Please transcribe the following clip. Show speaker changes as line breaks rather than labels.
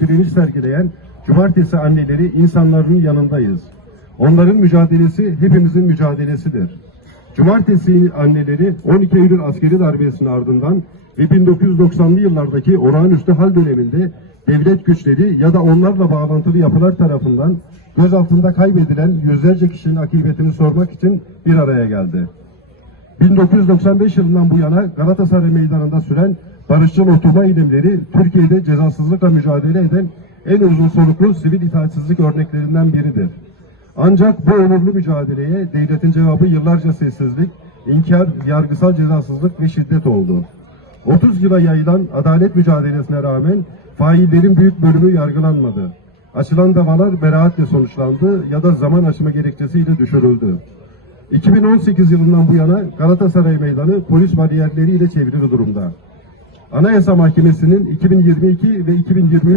direniş sergileyen cumartesi anneleri insanların yanındayız. Onların mücadelesi hepimizin mücadelesidir. Cumartesi anneleri 12 Eylül askeri darbesinin ardından ve 1990'lı yıllardaki olağanüstü hal döneminde devlet güçleri ya da onlarla bağlantılı yapılar tarafından gözaltında kaybedilen yüzlerce kişinin akıbetini sormak için bir araya geldi. 1995 yılından bu yana Galatasaray Meydanı'nda süren barışçıl oturma eylemleri Türkiye'de cezasızlıkla mücadele eden en uzun soluklu sivil itaatsizlik örneklerinden biridir. Ancak bu onurlu mücadeleye devletin cevabı yıllarca sessizlik, inkar, yargısal cezasızlık ve şiddet oldu. 30 yıla yayılan adalet mücadelesine rağmen faillerin büyük bölümü yargılanmadı. Açılan davalar beraatle sonuçlandı ya da zaman aşımı gerekçesiyle düşürüldü. 2018 yılından bu yana Galatasaray Meydanı polis bariyerleriyle çevrili durumda. Anayasa Mahkemesi'nin 2022 ve 2023